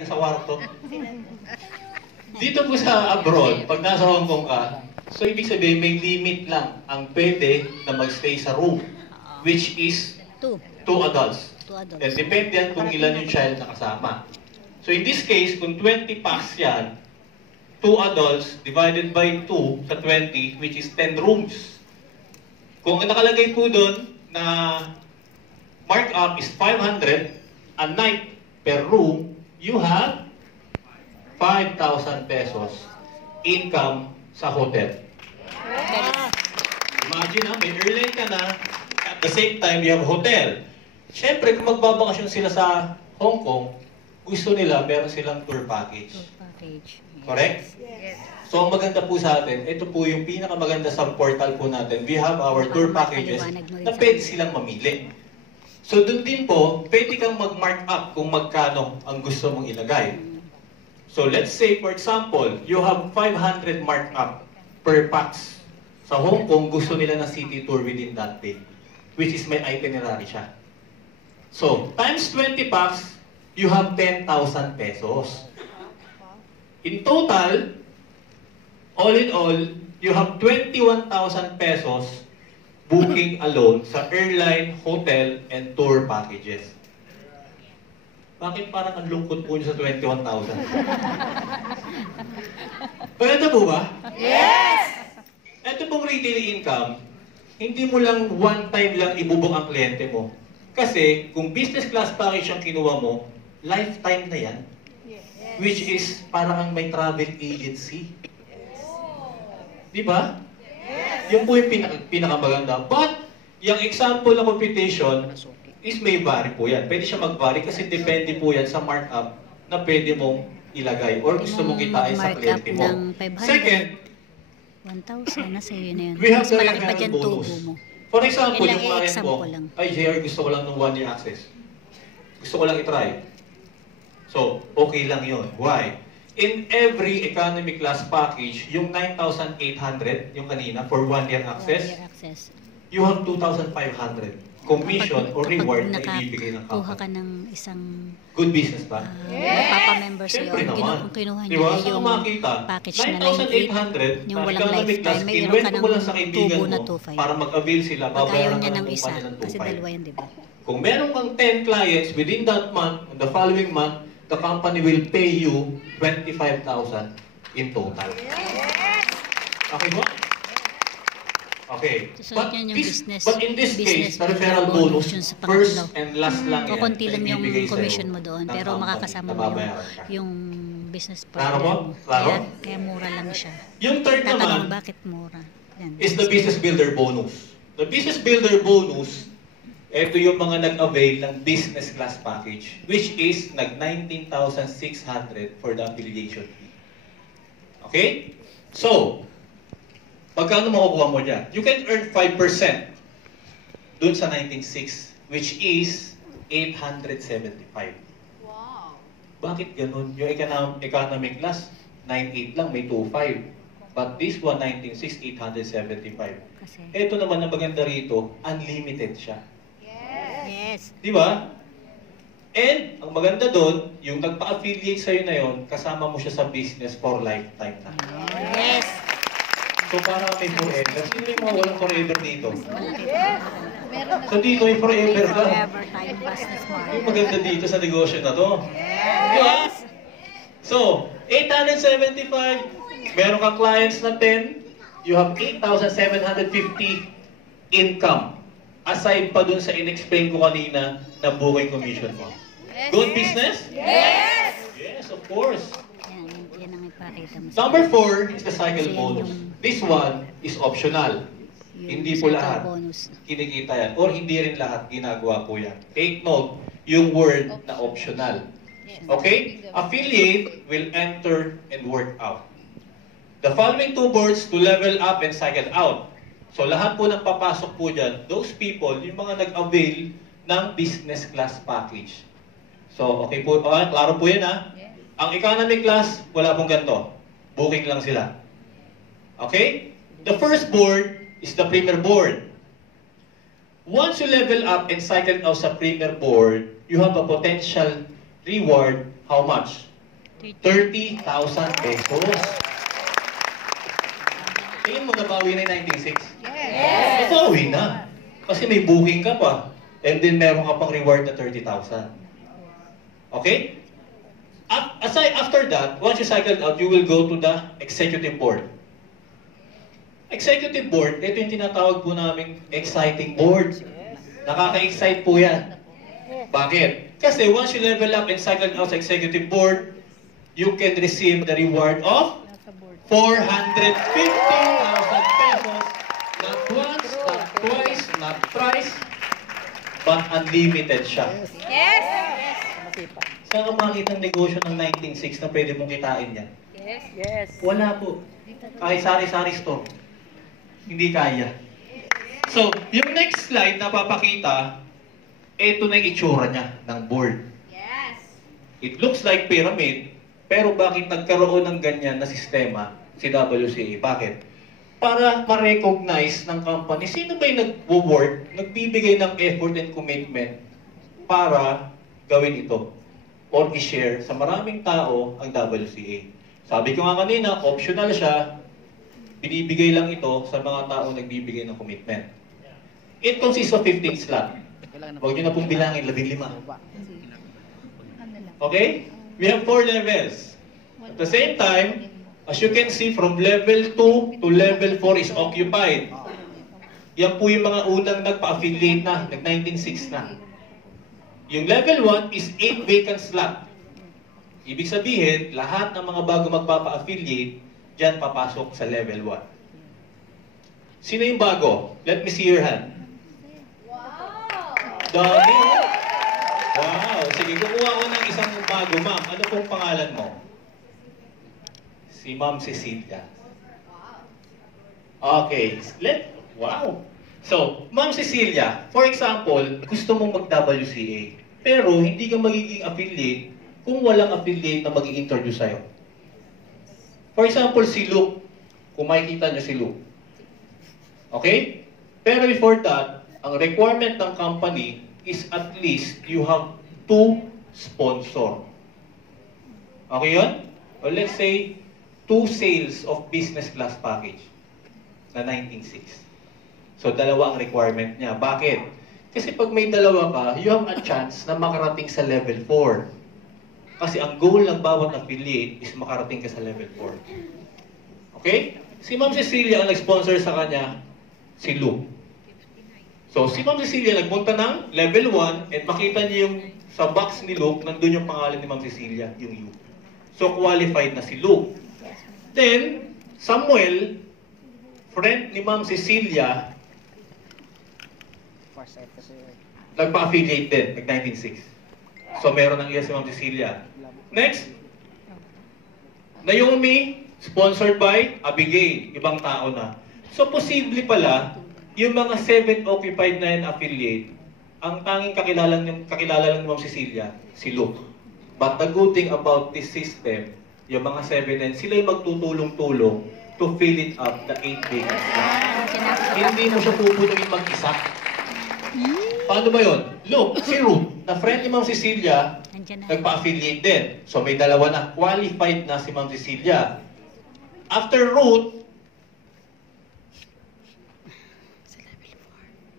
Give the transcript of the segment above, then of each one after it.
na sa kwarto. Dito po sa abroad, pag nasa Hong Kong ka, so ibig sabihin may limit lang ang pwede na magstay sa room, which is two adults. And depende yan kung ilan yung child na kasama. So in this case, kung 20 packs yan, 2 adults divided by 2 sa 20, which is 10 rooms. Kung nakalagay po doon na markup is 500 a night per room, you have 5,000 pesos income sa hotel. Imagine na, may airline ka na, at the same time you have hotel. Siyempre, kung magbabakasyon sila sa Hong Kong, gusto nila, meron silang tour package. Correct? Yes. So, ang maganda po sa atin, ito po yung pinakamaganda sa portal po natin. We have our tour packages na pwede silang mamili. So, dun din po, pwede kang mag-mark up kung magkano ang gusto mong ilagay. So, let's say, for example, you have 500 markup per packs. Sa Hong Kong, gusto nila na city tour within that day, which is may itinerary siya. So, times 20 packs, you have 10,000 pesos. In total, all in all, you have 21,000 pesos booking alone sa airline, hotel, and tour packages. Bakit parang ang lungkot po niyo sa 21,000? Maganda po ba? Yes! Ito pong retail income, hindi mo lang one time lang ibubong ang kliyente mo. Kasi kung business class package ang kinuha mo, lifetime na yan. Which is parang may travel agency. Di ba? Yun po yung pinakamaganda. But, yung example na computation is may vary po yan. Pwede siya mag-vary kasi depende po yan sa markup na pwede mong ilagay or gusto mong kitain sa kliyente mo. Second, 1,000, nasa iyo na yun. we have Mas the malaki pa referral dyan tubo bonus. mo. For example, Yan lang, yung client example mo, lang. ay JR, gusto ko lang ng 1-year access. Gusto ko lang itry. So, okay lang yun. Why? In every economy class package, yung 9,800, yung kanina, for 1-year access, you have 2,500 commission or reward na ibibigay ng kuha ka company. ng isang Good business ba? magpapamember sa'yo. Siyempre naman. Kung kinuha Diba? niya Saan yung makita? package na 9,800 yung na walang economic class lifetime, may skill. iwan ka Wento mo lang sa ng kaibigan tubo na mo 2,500. para mag-avail sila, Pag ayaw babayaran niya ka ng ng isa, kumpanya ng kasi 2,500. dalawa yan, di ba? Kung meron kang 10 clients within that month, the following month, the company will pay you 25,000 in total. Okay ba? Okay. So, But, yan yung but in this case, the referral bonus, yun sa first pangatlo. and last lang yan. Kukunti lang na yung ibibigay sa'yo commission mo doon, ng pero company makakasama na mo babayaran ka. yung business Klaro partner po? mo. Klaro? Kaya mura lang siya. Yung third Tatanong, naman bakit mura? Yan. is the business builder bonus. The business builder bonus, ito yung mga nag-avail ng business class package, which is nag-19,600 for the affiliation fee. Okay? So, pagkano makukuha mo dyan? You can earn 5% dun sa 19,600, which is 875. Wow. Bakit ganun? Yung economic class, 9,800 lang, may 2,500. But this one, 19,600, 875. Kasi, Ito naman ang maganda rito, unlimited siya. yes. Di ba? And, ang maganda doon, yung nagpa-affiliate sa'yo na yon, kasama mo siya sa business for lifetime na. Yes. So, para may forever. Sino yung mga walang forever dito? Yes. Meron na. So, dito may forever ka. Forever time business mo. Yung maganda dito sa negosyo na to. Di ba? Yes. So, 875, meron kang clients na 10, you have 8,750 income. Aside pa dun sa in-explain ko kanina na booking commission mo. Good business? Yes. Yes, of course. Yan ang ipakita mo. Number 4 is the cycle Kasi yan bonus. yung- This one is optional. Yung Hindi po cycle lahat bonus. kinikita yan. Or hindi rin lahat ginagawa po yan. Take note, yung word na optional. Okay? Affiliate will enter and work out. The following two boards to level up and cycle out. So lahat po ng papasok po dyan, those people, yung mga nag-avail ng business class package. So, okay po, klaro po yan ha. Ang economy class, wala pong ganito. Booking lang sila. Okay? The first board is the premier board. Once you level up and cycle out sa premier board, you have a potential reward, how much? 30,000 pesos. Tingin mo nabawi na yung 19.6? Yes. Nabawi na. Kasi may booking ka pa. And then meron ka pang reward na 30,000. Okay? Aside after that, once you cycled out, you will go to the executive board. Executive board, ito yung tinatawag po naming exciting board. Nakaka-excite po yan. Bakit? Kasi once you level up and cycled out sa executive board, you can receive the reward of 450,000 pesos. Not once, not twice, not thrice, but unlimited siya. Yes. Saan ka makikita ng negosyo ng 19.6 na pwede mong kitain yan? Yes. Wala po. Kahit sari-sari store. Hindi kaya. So, yung next slide na papakita, ito na yung itsura niya ng board. Yes. It looks like pyramid, pero bakit nagkaroon ng ganyan na sistema si WCA? Bakit? Para ma-recognize ng company, sino ba yung nag-work, nagbibigay ng effort and commitment para gawin ito or i-share sa maraming tao ang WCA. Sabi ko nga kanina, optional siya, binibigay lang ito sa mga tao nagbibigay ng commitment. It consists of 15 slots. Huwag nyo na pong bilangin, 15. Okay? We have 4 levels. At the same time, as you can see, from level 2 to level 4 is occupied. Yan po yung mga unang nagpa-affiliate na, nag-19.6 na. Yung level 1 is 8 vacant slot. Ibig sabihin, lahat ng mga bago magpapa-affiliate, dyan papasok sa level 1. Sino yung bago? Let me see your hand. Dami. Wow. Sige, kukuha ko ng isang bago, ma'am. Ano pong pangalan mo? Si Ma'am Cecilia. Okay. Wow. So, Ma'am Cecilia, for example, gusto mong mag-WCA, pero hindi ka magiging affiliate kung walang affiliate na mag-i-introduce sa'yo. For example, si Luke. Kung makikita niyo si Luke. Okay? Pero before that, ang requirement ng company is at least you have 2 sponsor. Okay yun? Or let's say, 2 sales of business class package na 19.6. So, dalawa ang requirement niya. Bakit? Kasi pag may dalawa ka, you have a chance na makarating sa level 4. Kasi ang goal ng bawat affiliate is makarating ka sa level 4. Okay? Si Ma'am Cecilia ang nag-sponsor sa kanya, si Luke. So, si Ma'am Cecilia nagpunta ng level 1 and makita niyo yung sa box ni Luke, nandun yung pangalan ni Ma'am Cecilia, yung U. So, qualified na si Luke. Then, Samuel, friend ni Ma'am Cecilia, nagpa-affiliate din, nag-19.6. So, meron ng iya si Ma'am Cecilia. Next, Naomi, sponsored by Abigail, ibang tao na. So, posible pala, yung mga 7 occupied na yan affiliate, ang tanging kakilala lang ni Ma'am Cecilia, si Luke. But the good thing about this system, yung mga 7 na yan, sila yung magtutulong-tulong to fill it up the 8 vacancies. Hindi mo siya pupulungin mag-isa. Paano ba yun? Look, si Ruth, na friend ni Ma'am Cecilia, nagpa-affiliate din. So may dalawa na, qualified na si Ma'am Cecilia. After Ruth,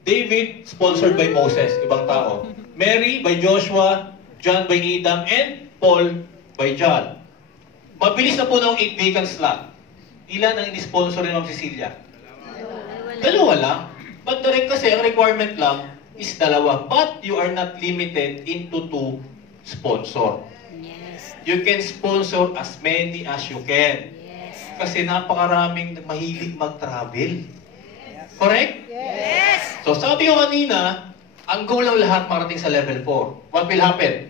David, sponsored by Moses, ibang tao. Mary by Joshua, John by Adam, and Paul by John. Mabilis na po ng 8 vacant slot. Ilan ang ini-sponsor ni Ma'am Cecilia? Dalawa lang. But kasi ang requirement lang is dalawa. But you are not limited into 2 sponsor. Yes. You can sponsor as many as you can. Yes. Kasi napakaraming mahilig mag-travel. Correct? Yes. So sabi ko kanina, ang goal ng lahat marating sa level 4. What will happen?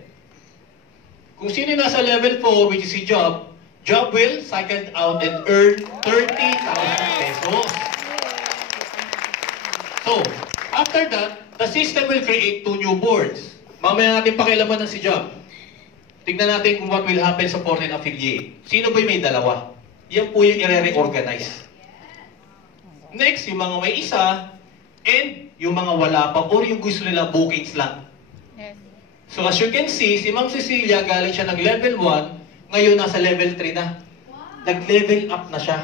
Kung sino nasa level 4, which is si Job will cycle out and earn 30,000 pesos. So, after that, the system will create 2 new boards. Mamaya natin pakialaman ng si Job. Tignan natin kung what will happen sa foreign affiliate. Sino ba yung may dalawa? Yan po yung i-reorganize. Next, yung mga may isa, and yung mga wala pa, or yung gusto nila bookings lang. Yes. So as you can see, si Ma'am Cecilia, galing siya ng level 1, ngayon nasa level 3 na. Nag-level up na siya.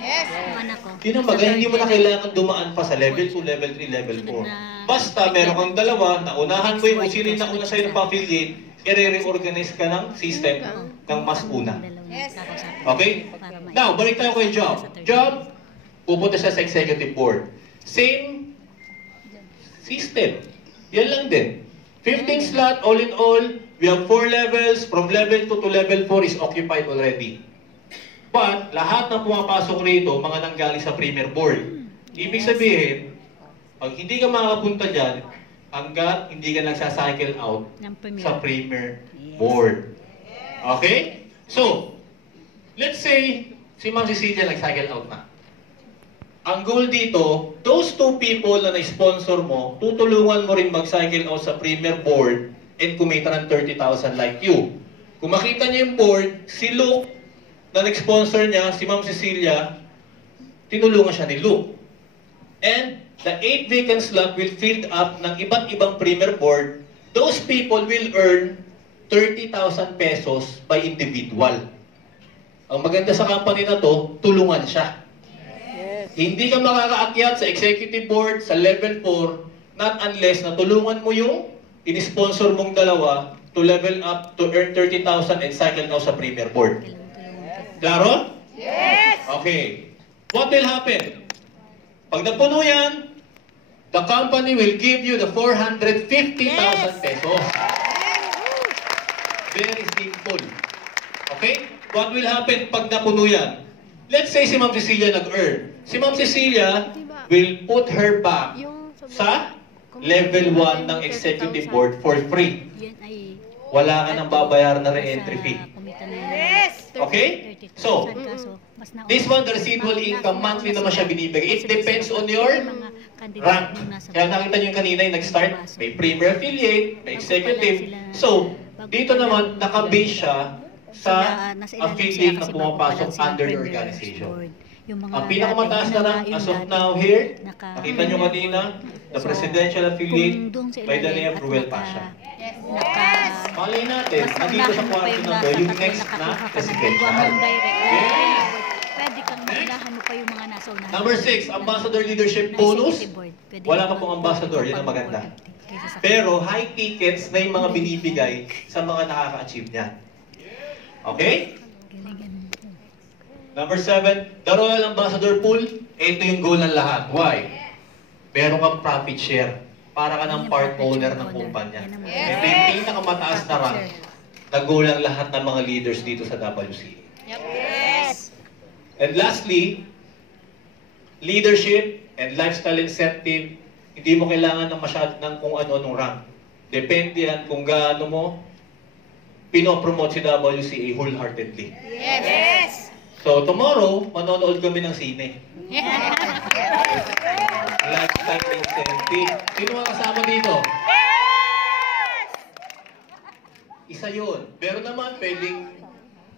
Yung anak ko. Yun ang bagay, hindi mo na kailangan dumaan pa sa level 2, level 3, level 4. Basta meron kang dalawa, naunahan mo yung kung sino yung nauna sa'yo ng pa-affiliate, i-reorganize ka ng system ng mas una. Okay? Now, balik tayo kay Job. Job, pupunta siya sa executive board. Same system. Yan lang din. 15 slot, all in all, we have 4 levels. From level 2 to level 4 is occupied already. But, lahat ng pumapasok rito, mga nanggaling sa premier board. Ibig sabihin, pag hindi ka makakapunta dyan, hanggat hindi ka nagsacycle out sa premier board. Okay? So, let's say, si Ma'am Cecilia nag-cycle out na. Ang goal dito, those 2 people na na-sponsor mo, tutulungan mo rin mag-cycle out sa premier board and kumita ng 30,000 like you. Kung makita niyo yung board, si Luke, na nag-sponsor niya, si Ma'am Cecilia, tinulungan siya ni Luke. And the 8 vacant slot will filled up ng iba't ibang premier board. Those people will earn 30,000 pesos by individual. Ang maganda sa company na to, tulungan siya. Hindi ka makakaakyat sa executive board sa level 4 not unless na tulungan mo yung in-sponsor mong dalawa to level up to earn 30,000 and cycle now sa premier board. Klaro? Yes! Okay. What will happen? Pag napuno yan, the company will give you the 450,000 pesos. Very simple. Okay? What will happen pag napuno yan? Let's say si Ma'am Cecilia nag-earn. Si Ma'am Cecilia will put her back sa level 1 ng executive board for free. Yan ay Wala ka nang babayaran na re-entry fee. Yes! Okay? So, this one, the residual income, monthly naman siya binibigay. It depends on your rank. Kaya nakita niyo yung kanina yung nag-start, may premier affiliate, may executive. So, dito naman, nakabase siya sa affiliate na pumapasok under the organization. Ang pinakamataas na rank, as of now here, nakita niyo kanina, the presidential affiliate by the name of Ruel Pasha. Malay natin, nandito sa kwarto na to, yung next na presidential. Yes! Pwede kang maglahan mo pa yung mga nasa unahan. Number 6, ambassador leadership bonus. Wala ka pong ambassador, yun ang maganda. Pero high tickets na yung mga binibigay sa mga nakaka-achieve niya. Okay? Number 7, the Royal Ambassador Pool. Ito yung goal ng lahat. Why? Meron kang profit share. Para ka ng part owner ng kumpanya. Ito yung pinakamataas na rank na goal ng lahat ng mga leaders dito sa WCA. Yes! And lastly, leadership and lifestyle incentive, hindi mo kailangan ng masyad ng kung ano-anong rank. Depende yan kung gaano mo pinopromote si WCA wholeheartedly. Yes! So tomorrow, manonood kami ng sine. Lifestyle incentive. Sino ang kasama dito? Isa yun. Pero naman, pwedeng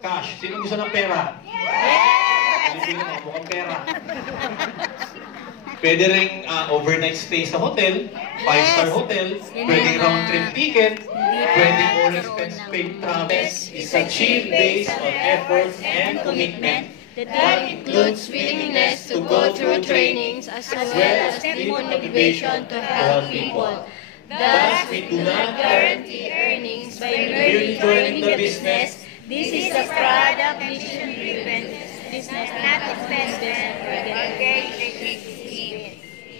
cash. Sino gusto ng pera? Pilipino mo, mukhang pera. Pwede ring overnight stay sa hotel, 5-star hotel, pwedeng round trip ticket, pwedeng all expense paid travel. Is achieved based on effort and commitment That includes willingness to go through trainings as well as deep motivation to help people. Thus, we do not guarantee earnings by merely joining the business. This is a product mission-driven business, not expense-driven.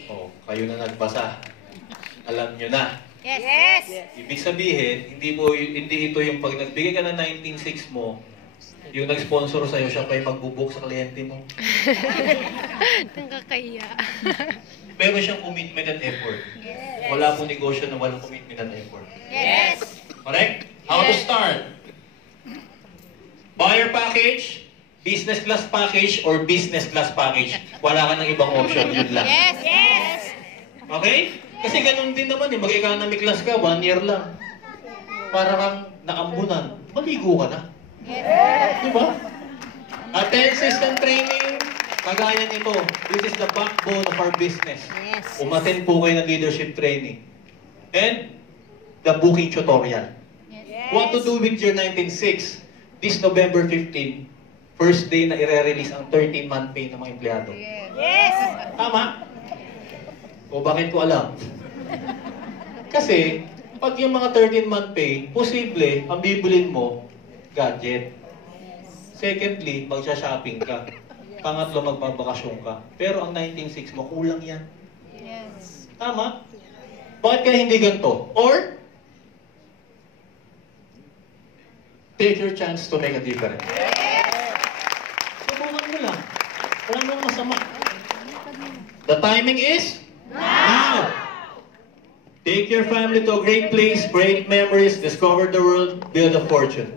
Oh, kayo na nagbasa. Alam nyo na. Yes! Ibig sabihin, hindi ito yung pag nagbigay ka ng 19.6 mo, yung nag-sponsor sa'yo, siya pa yung magbubook sa kliyente mo. Nakakaya. Pero siyang commitment and effort. Wala pong negosyo na walang commitment and effort. Yes! Correct? How to start? Buyer package, business class package, or business class package. Wala ka ng ibang option, yun lang. Yes! Yes! Okay? Kasi ganun din naman eh, mag-economic class ka, 1 year lang. Para kang naambunan, maligo ka na. Diba? Attend system training, kagaya nito. This is the backbone of our business. Yes. Umattend po kayo ng leadership training. And the booking tutorial. What to do with your 19.6. this November 15, first day na i-release ang 13-month pay ng mga empleyado. Yes. Tama? O bakit ko alam? Kasi, pag yung mga 13-month pay, posible, ang bibilin mo, gadget. Secondly, magsha-shopping ka. Pangatlo, magbabakasyon ka. Pero ang 19.6 mo, kulang yan. Yes. Tama? Bakit kaya hindi ganito? Or, take your chance to make a difference. Subukan mo lang. Wala nang masama. The timing is now. Take your family to a great place, great memories, discover the world, build a fortune.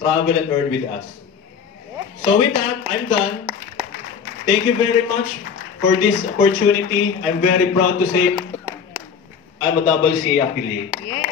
Travel and earn with us. So with that, I'm done. Thank you very much for this opportunity. I'm very proud to say I'm a double CA affiliate. Yes.